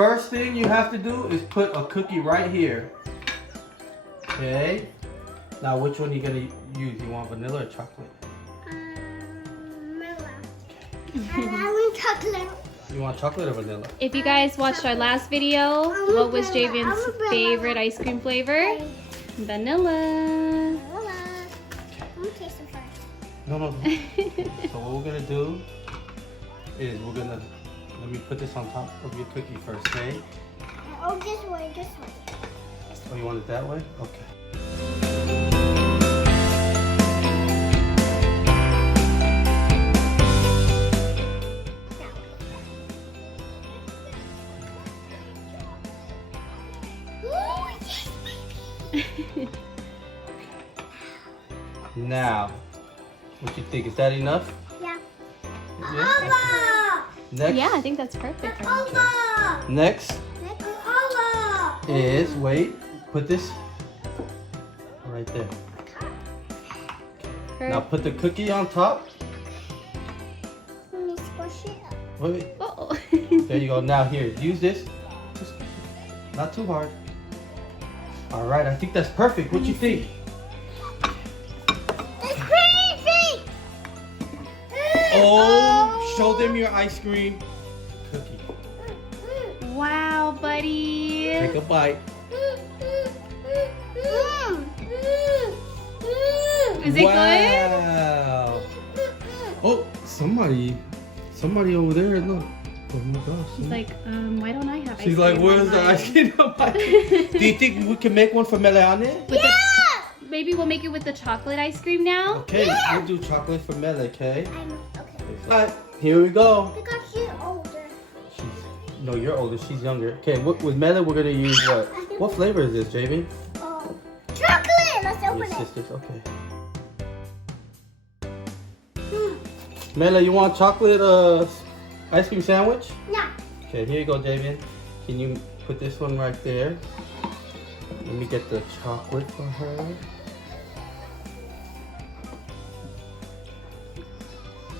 first thing you have to do is put a cookie right here. Okay. Now, which one are you gonna use? You want vanilla or chocolate? Vanilla. I want chocolate. You want chocolate or vanilla? If you guys watched our last video, what was Javien's favorite ice cream flavor? Vanilla. Vanilla. I'm gonna taste it first. No. So what we're gonna do is let me put this on top of your cookie first, okay? Oh, this way, this way. Oh, you want it that way? Okay. Now, what you think? Is that enough? Yeah. Yeah? Next. Yeah, I think that's perfect. Next is, wait, put this right there. Now put the cookie on top. Let me squish it up. Wait. Oh. There you go. Now here, use this. Just not too hard. All right, I think that's perfect. What you think? It's crazy! Oh, show them your ice cream cookie. Wow, buddy. Take a bite. Is it good? Wow. Oh, somebody over there. Look. Oh my gosh. She's like, why don't I have ice cream? She's like, where's on the mine?" ice cream? Do you think we can make one for Meleane? Maybe we'll make it with the chocolate ice cream now. Okay, we'll do chocolate for Mele, okay? Okay. Alright, here we go. Because she's older. No, you're older. She's younger. Okay, with Mele, we're gonna use what? What flavor is this, Javien? Chocolate! Let's open Your it. sisters, okay. Mele, you want chocolate ice cream sandwich? No. Okay, here you go, Javien. Can you put this one right there? Let me get the chocolate for her.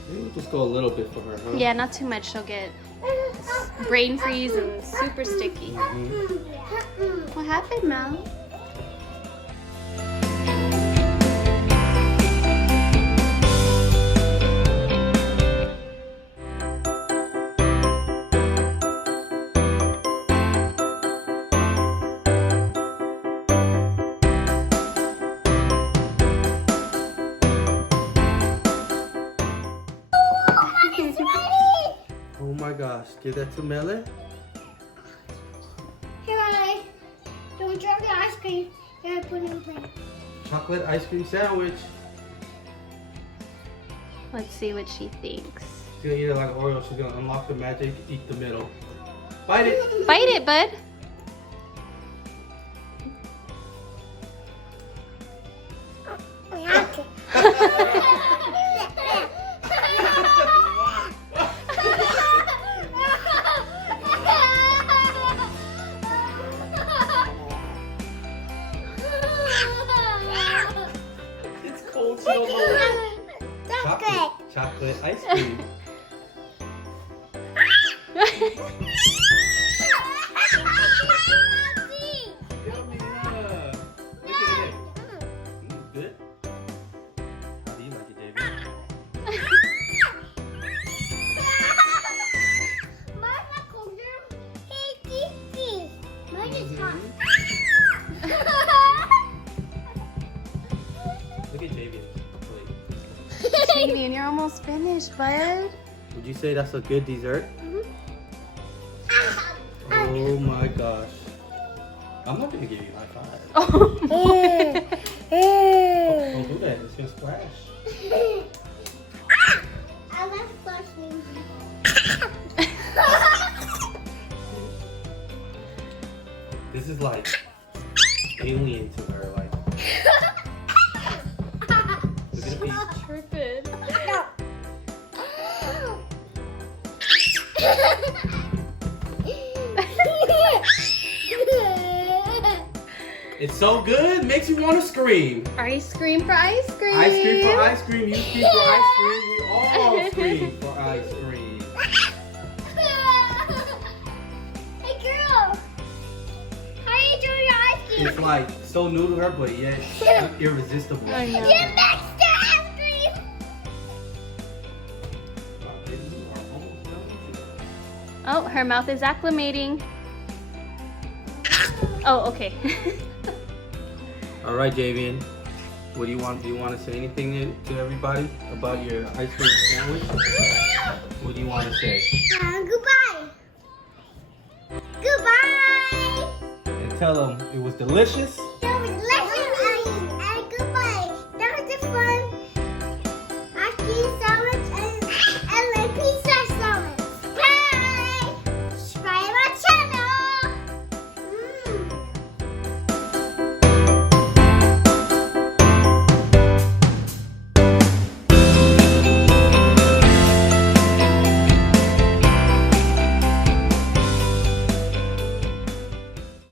Maybe we'll just go a little bit for her, huh? Yeah, not too much. She'll get brain freeze and super sticky. Mm-hmm. What happened, Mel? Oh my gosh, give that to Mele. Here I do chocolate ice cream. Here I put it in plate. Chocolate ice cream sandwich. Let's see what she thinks. She's gonna eat it like Oreo. She's gonna unlock the magic, eat the middle. Bite it. Bite it, bud. It's cold, so Chocolate. Chocolate ice cream. Yummy, yeah. Look at it. Good. How do you like it, Javien? Mine's not colder. Hey, Kiki. Mine is hot. Look at Javien. Javien, you're almost finished, bud. Would you say that's a good dessert? Oh my gosh. I'm not gonna give you a high five. Oh. Don't do that, it's gonna splash. I like splashing. This is like alien to her, like. Look at the piece. Tripping. It's so good, makes you want to scream. Ice cream for ice cream. Ice cream for ice cream, you scream for ice cream, we all scream for ice cream. Hey, girl. It's like so new to her, but yet irresistible. I know. You mixed the ice cream. Oh, her mouth is acclimating. Oh, okay. All right, Javien. What do you want? Do you want to say anything to everybody about your ice cream sandwich? What do you want to say? Goodbye. Goodbye. And tell them it was delicious.